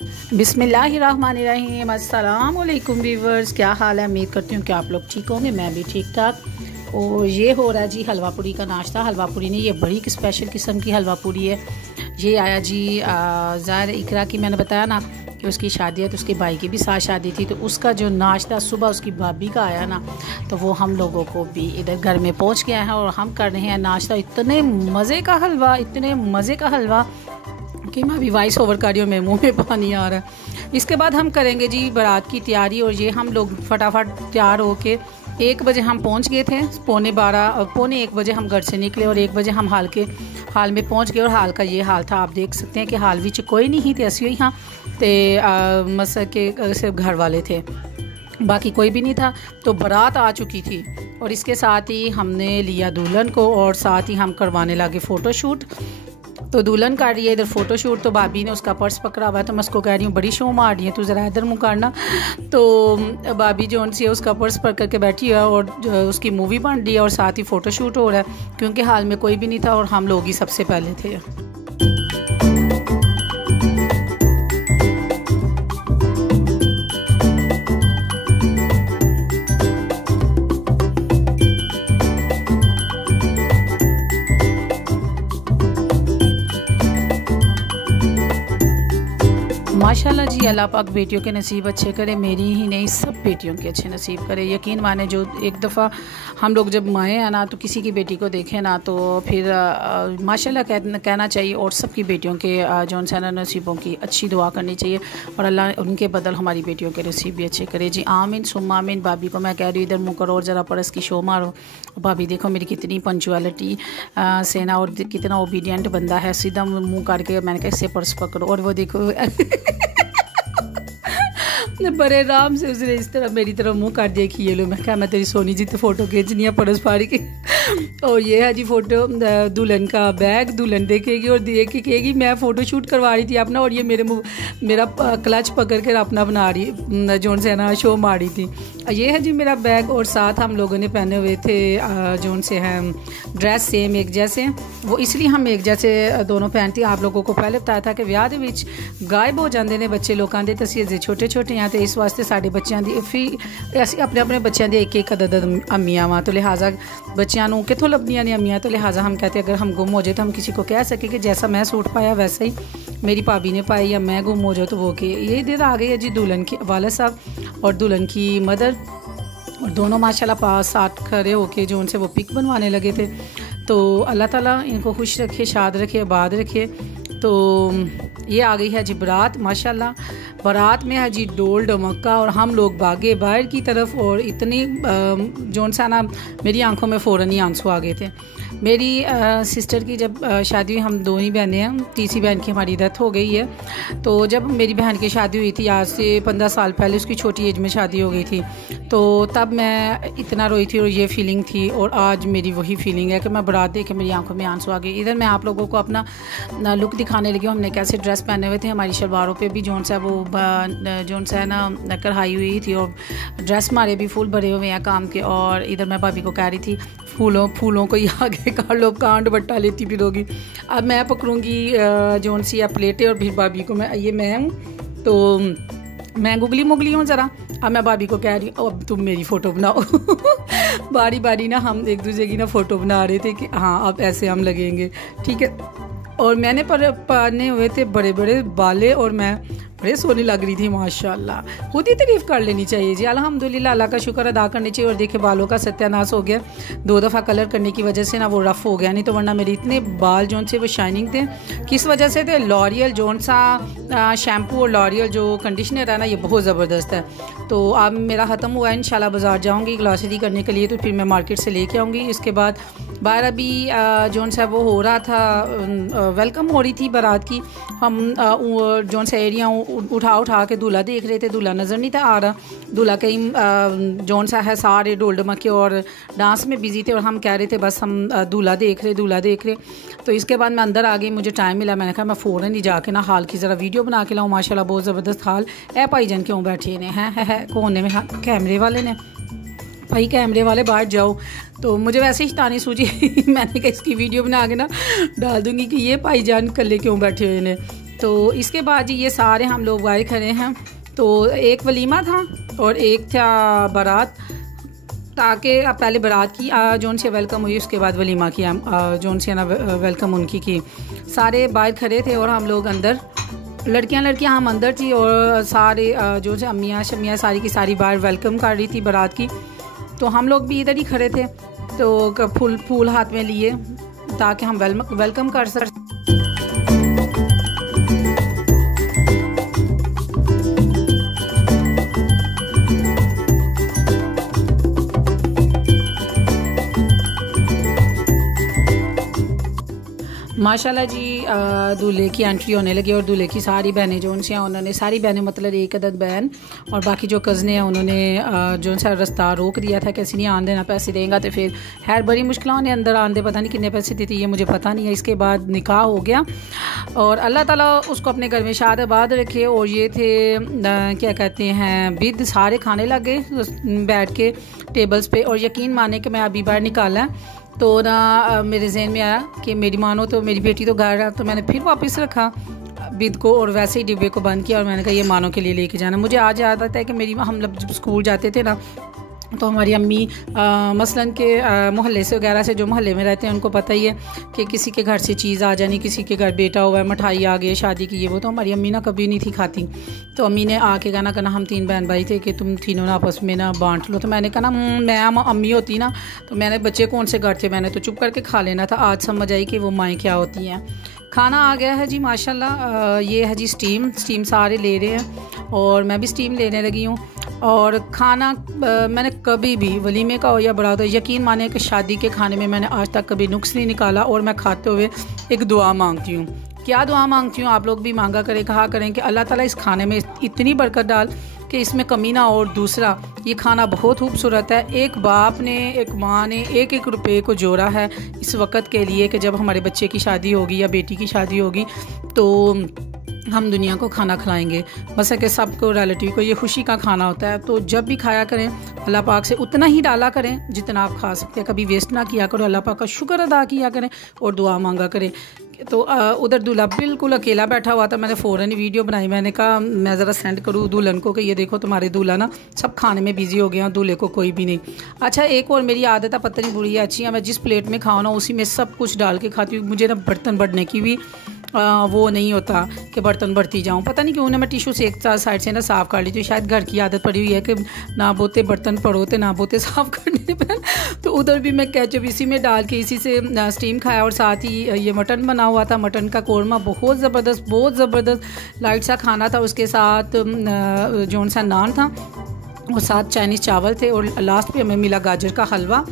बिस्मिल्लाहिर्रहमानिर्रहीम। अस्सलाम वालेकुम व्यूवर्स, क्या हाल है? उम्मीद करती हूँ कि आप लोग ठीक होंगे। मैं भी ठीक ठाक। और ये हो रहा है जी हलवा पूरी का नाश्ता। हलवा पूरी नहीं, ये बड़ी स्पेशल किस्म की हलवा पूरी है। ये आया जी ज़ाहिर इकरा की, मैंने बताया ना कि उसकी शादी है, तो उसके भाई की भी साथ शादी थी, तो उसका जो नाश्ता सुबह उसकी भाभी का आया ना, तो वो हम लोगों को भी इधर घर में पहुंच गया है और हम कर रहे हैं नाश्ता। इतने मज़े का हलवा, इतने मज़े का हलवा कि मैं अभी वॉइस ओवर कर रही हूँ, मेरे मुँह में पानी आ रहा है। इसके बाद हम करेंगे जी बारात की तैयारी। और ये हम लोग फटाफट तैयार होके 1 बजे हम पहुँच गए थे, पौने 1 बजे हम घर से निकले और 1 बजे हम हाल में पहुँच गए। और हाल का ये हाल था, आप देख सकते हैं कि हाल विच कोई नहीं थे, असी यहाँ तो मसा के सिर्फ घर वाले थे, बाकी कोई भी नहीं था। तो बारात आ चुकी थी और इसके साथ ही हमने लिया दुल्हन को और साथ ही हम करवाने लगे फ़ोटोशूट। तो दुल्हन कर रही है इधर फ़ोटोशूट, तो भाभी ने उसका पर्स पकड़ा हुआ है, तो मैं उसको कह रही हूँ बड़ी शो मार रही है, तू ज़रा इधर मुँह करना। तो भाभी जो सी है उसका पर्स पकड़ के बैठी है और उसकी मूवी बन रही है और साथ ही फ़ोटोशूट हो रहा है, क्योंकि हाल में कोई भी नहीं था और हम लोग ही सबसे पहले थे। माशाल्लाह जी, अल्लाह पाक बेटियों के नसीब अच्छे करे, मेरी ही नहीं सब बेटियों के अच्छे नसीब करे। यकीन माने, जो एक दफ़ा हम लोग जब माए हैं ना, तो किसी की बेटी को देखें ना, तो फिर माशाल्लाह कहना चाहिए और सबकी बेटियों के जौन सा नसीबों की अच्छी दुआ करनी चाहिए और अल्लाह उनके बदल हमारी बेटियों के नसीब भी अच्छे करे जी। आमीन सुम्मा आमीन। भाभी को मैं कह रही हूँ इधर मुँह करो और ज़रा परस की शो मारो। भाभी देखो मेरी कितनी पंचुअलिटी से ना, और कितना ओबीडियंट बंदा है, सीधा मुँह करके मैंने कहा इससे पर्स पकड़ो, और वो देखो बड़े आराम से उसने इस तरह मेरी तरफ मुंह कर दिया कि ये लो। मैं कहा मैं तेरी सोनी जी तो फ़ोटो खींचनी है परस फाड़ी की। और ये है जी फ़ोटो दुल्हन का बैग, दुल्हन देखेगी और देख के कहेगी मैं फ़ोटो शूट करवा रही थी अपना, और ये मेरा क्लच पकड़ कर अपना बना रही जोन से ना शो मार रही थी। ये है जी मेरा बैग, और साथ हम लोगों ने पहने हुए थे जोन से हैं ड्रेस सेम एक जैसे, वो इसलिए हम एक जैसे दोनों पहनती। आप लोगों को पहले बताया था कि विआह दे विच गायब हो जाते हैं बच्चे लोगों के, तसीर छोटे छोटे हैं, तो इस वास्ते साढ़े बच्चों की फिर असी अपने बच्चों की एक अदद अम्मियाँ वा, तो लिहाजा बच्चों कितों लभदियाँ ने अम्मियाँ, तो लिहाजा हम कहते अगर हम गुम हो जाए तो हम किसी को कह सके कि जैसा मैं सूट पाया वैसा ही मेरी भाभी ने पाई, या मैं गुम हो जाऊँ तो वो कि ये इधर आ गई है जी दुल्हन के वाले साहब और दुल्हन की मदर, और दोनों माशाल्लाह पास साथ खड़े होके जो उनसे वो पिक बनवाने लगे थे। तो अल्लाह ताला इनको खुश रखे, शाद रखे, आबाद रखे। तो ये आ गई है जी बारात। माशाल्लाह बारात में है जी डोल डमक्का, और हम लोग भागे बाहर की तरफ, और इतनी जोन सा ना मेरी आंखों में फ़ौरन ही आंसू आ गए थे। मेरी सिस्टर की जब शादी हुई, हम 2 ही बहनें हैं, तीसरी बहन की हमारी डेथ हो गई है। तो जब मेरी बहन की शादी हुई थी आज से 15 साल पहले, उसकी छोटी एज में शादी हो गई थी, तो तब मैं इतना रोई थी और ये फीलिंग थी, और आज मेरी वही फीलिंग है कि मैं बारात देख के मेरी आंखों में आंसू आ गई। इधर मैं आप लोगों को अपना लुक दिखाने लगी हूँ, हमने कैसे ड्रेस पहने हुए थे। हमारी शलवारों पे भी जोन सा वो जोन सा है ना कढ़ाई हुई थी, और ड्रेस हमारे भी फूल भरे हुए हैं काम के। और इधर मैं भाभी को कह रही थी फूलों को ही आगे कर लो, कांड बट्टा लेती फिरोगी। अब मैं पकड़ूंगी जोन सी या प्लेटें, और फिर भाभी को मैं हूँ तो मैं गुगली मुगली हूँ ज़रा। अब मैं भाभी को कह रही हूँ अब तुम मेरी फ़ोटो बनाओ। बारी बारी ना हम एक दूसरे की ना फ़ोटो बना रहे थे कि हाँ अब ऐसे हम लगेंगे, ठीक है। और मैंने पहने हुए थे बड़े बड़े बाले, और मैं बड़े सोनी लग रही थी माशाल्लाह। खुद ही तारीफ़ कर लेनी चाहिए जी, अल्हम्दुलिल्लाह, अल्लाह का शुक्र अदा करनी चाहिए। और देखे बालों का सत्यानाश हो गया, 2 दफ़ा कलर करने की वजह से ना वो रफ़ हो गया, नहीं तो वरना मेरे इतने बाल जोन से वो शाइनिंग थे। किस वजह से थे? लॉरियल जोन सा शैम्पू और लॉरियल जो कंडीशनर है ना, ये बहुत ज़बरदस्त है। तो अब मेरा ख़त्म हुआ है, इंशाल्लाह बाज़ार जाऊँगी ग्लॉसरी करने के लिए, तो फिर मैं मार्केट से लेके आऊँगी। इसके बाद बाहर अभी जोन सा वो हो रहा था, वेलकम हो रही थी बारात की। हम जोन सा एरिया उठा के दूल्हा देख रहे थे, दूल्हा नज़र नहीं था आ रहा। दूल्हा कहीं जोन सा है सारे ढोल ढमके और डांस में बिजी थे, और हम कह रहे थे बस हम दूल्हा देख रहे। तो इसके बाद मैं अंदर आ गई, मुझे टाइम मिला, मैंने कहा मैं फ़ौरन ही जाके ना हाल की ज़रा वीडियो बना के लाऊँ। माशाल्लाह बहुत ज़बरदस्त हाल है। भाईजान क्यों बैठे ने हैं कोने में, कैमरे वाले ने भाई कैमरे वाले बाहर जाओ। तो मुझे वैसे ही तानी सूझी मैंने कहा इसकी वीडियो बना के ना डाल दूँगी कि ये भाईजान कल्ले क्यों बैठे हुए ने। तो इसके बाद जी ये सारे हम लोग बाहर खड़े हैं। तो एक वलीमा था और एक था बारात, ताकि अब पहले बारात की जोन से वेलकम हुई, उसके बाद वलीमा की जोन से ना वेलकम उनकी की। सारे बाहर खड़े थे और हम लोग अंदर, लड़कियां हम अंदर थी और सारे जो से अम्मियाँ शम्मियाँ सारी की सारी बाहर वेलकम कर रही थी बारात की। तो हम लोग भी इधर ही खड़े थे, तो फूल हाथ में लिए ताकि हम वेलकम कर सकें। माशाल्लाह जी दूल्हे की एंट्री होने लगी और दूल्हे की सारी बहनें जो उनसे हैं, उन्होंने सारी बहनें मतलब एक अदद बहन और बाकी जो कज़नें हैं उन्होंने जो सा रास्ता रोक दिया था, कैसे नहीं आन देना, पैसे देंगे। तो फिर खैर बड़ी मुश्किलों ने अंदर आन दे, पता नहीं कितने पैसे देते ये मुझे पता नहीं है। इसके बाद निकाह हो गया और अल्लाह ताला उसको अपने घर में शाद आबाद रखे। और ये थे क्या कहते हैं बिद, सारे खाने लगे बैठ के टेबल्स पे। और यकीन माने कि मैं अभी बाहर निकाला तो ना मेरे जहन में आया कि मेरी मानो तो मेरी बेटी तो घर है, तो मैंने फिर वापस रखा बिद को और वैसे ही डिब्बे को बंद किया और मैंने कहा ये मानो के लिए लेके जाना। मुझे आज याद आता है कि मेरी हम जब स्कूल जाते थे ना तो हमारी अम्मी मसलन के मोहल्ले से वगैरह से, जो मोहल्ले में रहते हैं उनको पता ही है कि किसी के घर से चीज़ आ जानी, किसी के घर बेटा हुआ है, मिठाई आ गई, शादी की, ये वो। तो हमारी अम्मी ना कभी नहीं थी खाती, तो अम्मी ने आके कहना करना हम 3 बहन भाई थे कि तुम तीनों ना आपस में ना बांट लो। तो मैंने कहा ना मैं अम्मी होती ना तो मैंने, बच्चे कौन से घर थे, मैंने तो चुप करके खा लेना था। आज समझ आई कि वो माएँ क्या होती हैं। खाना आ गया है जी माशाल्लाह। ये है जी स्टीम सारे ले रहे हैं और मैं भी स्टीम लेने लगी हूँ। और खाना मैंने कभी भी वलीमे का हो या बारात हो, यकीन माने कि शादी के खाने में मैंने आज तक कभी नुक्स नहीं निकाला। और मैं खाते हुए एक दुआ मांगती हूँ। क्या दुआ मांगती हूँ, आप लोग भी मांगा करें, कहा करें कि अल्लाह ताला इस खाने में इतनी बरकत डाल कि इसमें कमी ना। और दूसरा, ये खाना बहुत खूबसूरत है। एक बाप ने, एक माँ ने 1-1 रुपये को जोड़ा है इस वक्त के लिए कि जब हमारे बच्चे की शादी होगी या बेटी की शादी होगी तो हम दुनिया को खाना खिलाएंगे। बस है कि सबको, रिलेटिव को ये खुशी का खाना होता है। तो जब भी खाया करें अल्लाह पाक से उतना ही डाला करें जितना आप खा सकते हैं, कभी वेस्ट ना किया करो, अल्लाह पाक का शुक्र अदा किया करें और दुआ मांगा करें। तो उधर दूल्हा बिल्कुल अकेला बैठा हुआ था। मैंने फ़ौरन वीडियो बनाई, मैंने कहा मैं ज़रा सेंड करूँ दुल्हन को कि ये देखो तुम्हारे दूल्हा ना सब खाने में बिजी हो गया, दूल्हे को कोई भी नहीं। अच्छा, एक और मेरी आदत है, पता नहीं बुरी है अच्छी है, मैं जिस प्लेट में खाऊँ ना उसी में सब कुछ डाल के खाती हूँ। मुझे ना बर्तन बढ़ने की भी वो नहीं होता कि बर्तन बढ़ती जाऊँ, पता नहीं क्यों ना। मैं टिशू से एक साइड से ना साफ़ कर ली, तो शायद घर की आदत पड़ी हुई है कि ना बोते बर्तन पड़ोते ना बोते साफ़ करने पर। तो उधर भी मैं केचप इसी में डाल के इसी से स्टीम खाया। और साथ ही ये मटन बना हुआ था, मटन का कोरमा, बहुत ज़बरदस्त लाइट सा खाना था। उसके साथ जौन सा नान था और साथ चाइनीज़ चावल थे और लास्ट पे हमें मिला गाजर का हलवा।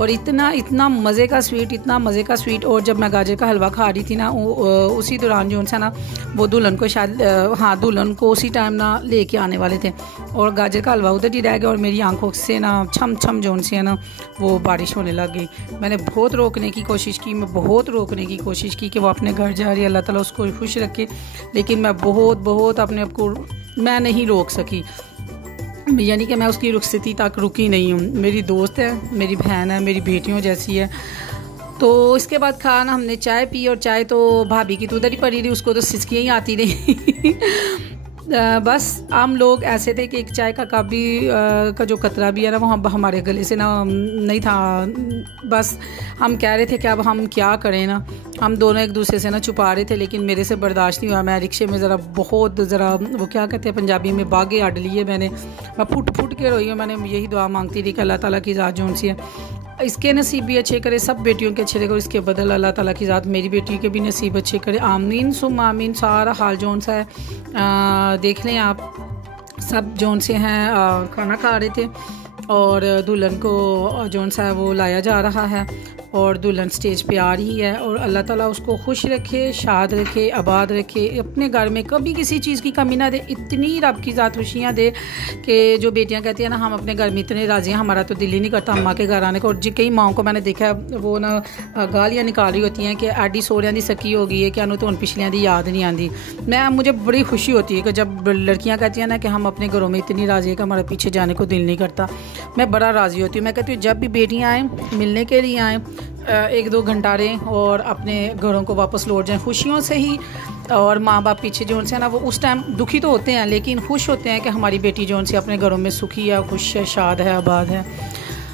और इतना मज़े का स्वीट। और जब मैं गाजर का हलवा खा रही थी ना उसी दौरान जो सा ना वो दुल्हन को शायद दुल्हन को उसी टाइम ना लेके आने वाले थे और गाजर का हलवा उधर ही रह गया और मेरी आंखों से ना छम जो से है ना वो बारिश होने लग गई। मैंने बहुत रोकने की कोशिश की कि वो अपने घर जा रही है, अल्लाह ताला उसको खुश रखे, लेकिन मैं बहुत अपने आप को मैं नहीं रोक सकी, यानी कि मैं उसकी रुखसती तक रुकी नहीं हूँ। मेरी दोस्त है, मेरी बहन है, मेरी बेटियों जैसी है। तो इसके बाद खाना हमने चाय पी और चाय तो भाभी की तो उधर ही पड़ी रही, उसको तो सिसकियाँ ही आती रही। बस हम लोग ऐसे थे कि एक चाय का कप भी का जो कतरा भी है ना वो हमारे गले से ना नहीं था। बस हम कह रहे थे कि अब हम क्या करें ना, हम दोनों एक दूसरे से ना छुपा रहे थे, लेकिन मेरे से बर्दाश्त नहीं हुआ। मैं रिक्शे में ज़रा वो क्या कहते हैं पंजाबी में बागे अड लिए, मैं फुट के रोई हूँ। मैंने यही दुआ मांगती थी कि अल्लाह ताला की ज़ात जोन सी है इसके नसीब भी अच्छे करे, सब बेटियों के अच्छे करे, इसके बदल अल्लाह ताला की ज़ात मेरी बेटी के भी नसीब अच्छे करे, आमीन सुम आमीन। सारा हाल जौन सा है देख लें आप, सब जौन से हैं खाना खा रहे थे और दुल्हन को जौन सा है वो लाया जा रहा है और दुल्हन स्टेज पे आ रही है। और अल्लाह ताला उसको खुश रखे, शाद रखे, आबाद रखे, अपने घर में कभी किसी चीज़ की कमी ना दे। इतनी रब की ज़ात खुशियाँ दे कि जो बेटियां कहती हैं ना हम अपने घर में इतने राजी हैं, हमारा तो दिल ही नहीं करता अम्मा के घर आने को। और जी कई माओं को मैंने देखा वो ना गालियाँ निकाल रही होती हैं कि आडी सोरियां दी सकी हो गई है, क्या तो उन पिछलियाँ दी याद नहीं आती। मुझे बड़ी खुशी होती है कि जब लड़कियाँ कहती हैं ना कि हम अपने घरों में इतनी राजी है कि हमारे पीछे जाने को दिल नहीं करता। मैं बड़ा राज़ी होती हूँ। मैं कहती हूँ जब भी बेटियाँ आएँ मिलने के लिए आएँ, 1-2 घंटा रहें और अपने घरों को वापस लौट जाएं खुशियों से ही। और माँ बाप पीछे जो उनसे ना वो उस टाइम दुखी तो होते हैं, लेकिन खुश होते हैं कि हमारी बेटी जो उनसे अपने घरों में सुखी है, खुश है, शाद है, आबाद है।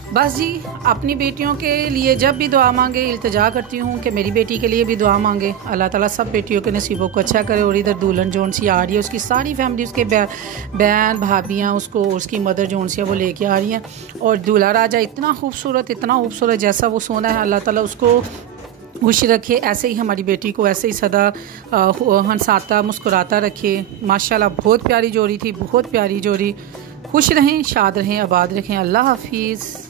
बस जी, अपनी बेटियों के लिए जब भी दुआ मांगे, इल्तिजा करती हूँ कि मेरी बेटी के लिए भी दुआ मांगे। अल्लाह ताला सब बेटियों के नसीबों को अच्छा करे। और इधर दुल्हन जो उनसी आ रही है, उसकी सारी फैमिली, उसके बहन भाभियाँ, उसको, उसकी मदर जो उनसे वो लेके आ रही हैं। और दूल्हा राजा इतना खूबसूरत जैसा वो सोना है, अल्लाह ताला उसको खुश रखे। ऐसे ही हमारी बेटी को ऐसे ही सदा हंसाता मुस्कुराता रखे। माशाल्लाह बहुत प्यारी जोड़ी थी, बहुत प्यारी जोड़ी। खुश रहें, शाद रहें, आबाद रखें। अल्लाह हाफिज़।